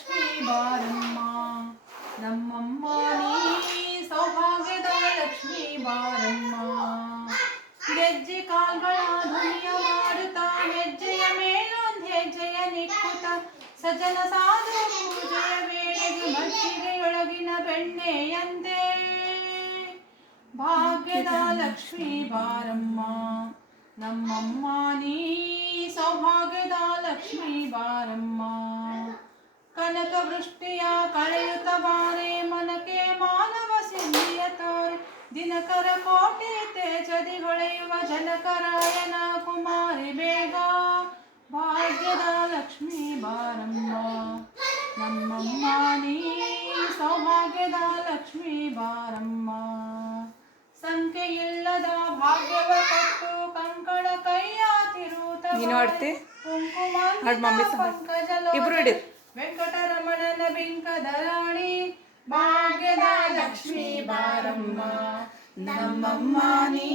ಲಕ್ಷ್ಮೀ ಬಾರಮ್ಮ ನಮ್ಮಮ್ಮ ನೀ ಸೌಭಾಗ್ಯದ ಲಕ್ಷ್ಮೀ ಬಾರಮ್ಮ ಗೆಜ್ಜೆ ಕಾಲ್ಗಳ ಧ್ವನಿಯ ಮಾಡುತ್ತಾ ಹೆಜ್ಜೆಯ ಮೇಲೊಂದು ಹೆಜ್ಜೆಯ ನಿಕ್ಕುತ್ತ ಸಜ್ಜನ ಸಾಧು ಪೂಜೆಯ ವೇಳೆಗೆ ಮಜ್ಜಿಗೆಯೊಳಗಿನ ಬೆಣ್ಣೆಯಂತೆ. ಭಾಗ್ಯದ ಲಕ್ಷ್ಮೀ ಬಾರಮ್ಮ ನಮ್ಮಮ್ಮ ನೀ ಸೌಭಾಗ್ಯದ ಲಕ್ಷ್ಮೀ ಬಾರಮ್ಮ ಕನಕ ವೃಷ್ಟಿಯ ಕಳೆಯುತ್ತ ಬಾರೆ ಮನಕೆ ಮಾನವ ಸಿದ್ಧಿಯ ತೋರ್ ದಿನಕರ ಕೋಟೆ ತೇಜದಿ ಹೊಳೆಯುವ ಜನಕರಾಯನ ಕುಮಾರಿ ಬೇಗ. ಭಾಗ್ಯದ ಲಕ್ಷ್ಮೀ ಬಾರಮ್ಮ ನಮ್ಮಮ್ಮ ನೀ ಸೌಭಾಗ್ಯದ ಲಕ್ಷ್ಮೀ ಬಾರಮ್ಮ. ಸಂಖ್ಯೆಯಿಲ್ಲದ ಭಾಗ್ಯವ ಕೊಟ್ಟು ಕಂಕಣ ಕೈಯ ತಿರುತ ಮಮ್ಮಿ ಸಂಗ. ಇಬ್ರು ಹಿಡಿ. ವೆಂಕಟರಮಣನ ಬಿಂಕದರಾಣಿ ಭಾಗ್ಯದ ಲಕ್ಷ್ಮೀ ಬಾರಮ್ಮ ನಮ್ಮಮ್ಮ ನೀ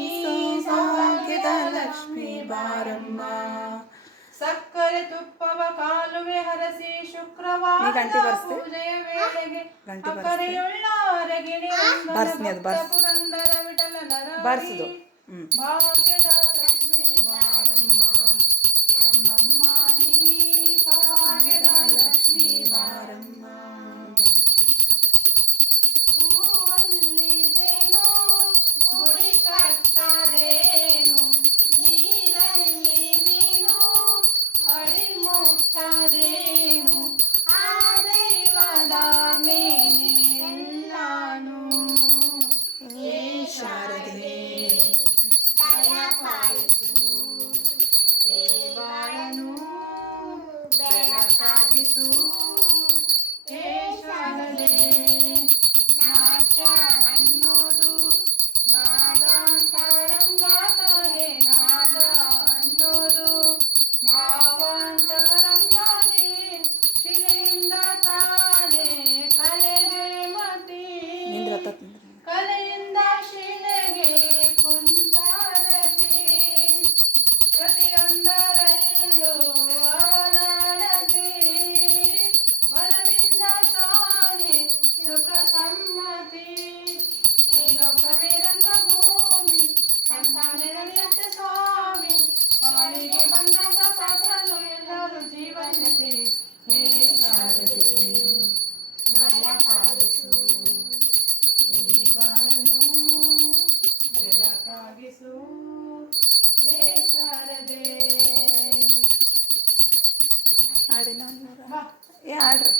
ಸೌಭಾಗ್ಯದ ಲಕ್ಷ್ಮೀ ಬಾರಮ್ಮ ಸಕ್ಕರೆ ತುಪ್ಪವ ಕಾಲುವೆ ಹರಸಿ ಶುಕ್ರವಾರ? ಪೂಜೆಯ ವೇಳೆಗೆ ಗಂಟೆ ಬರ್ಸ್ತಿ? ಅಕ್ಕರೆಯುಳ್ಳ ಅರಗಿಣಿ ರಂಗನ ಬರ್ಸ್ನಿ ಅದು, ಬರ್ಸ್. ಭಕ್ತ ಪುರಂದರ ವಿಠಲನ ರಾಣಿ. ಭಾಗ್ಯದ Happy to ಸಮ್ಮತಿ ಈ ಲೋಕವೇ ರಂಗಭೂಮಿ ಸಂತಾನೆ ನಡೆಯುತ್ತೆ ಸ್ವಾಮಿ ಪಾಳಿಗೆ ಬಂದಂತ ಪಾತ್ರನು ಎಲ್ಲರೂ ಜೀವನದಲ್ಲಿ ಹೇ ಶಾರದೆ ದಯ ಪಾಲಿಸು ಈ ಬಾಳನು ಬೆಳಕಾಗಿಸು ಹೇ ಶಾರದೆ ಹಾಡಿನ ಬಾ ಏ ಹಾಡ್ರಿ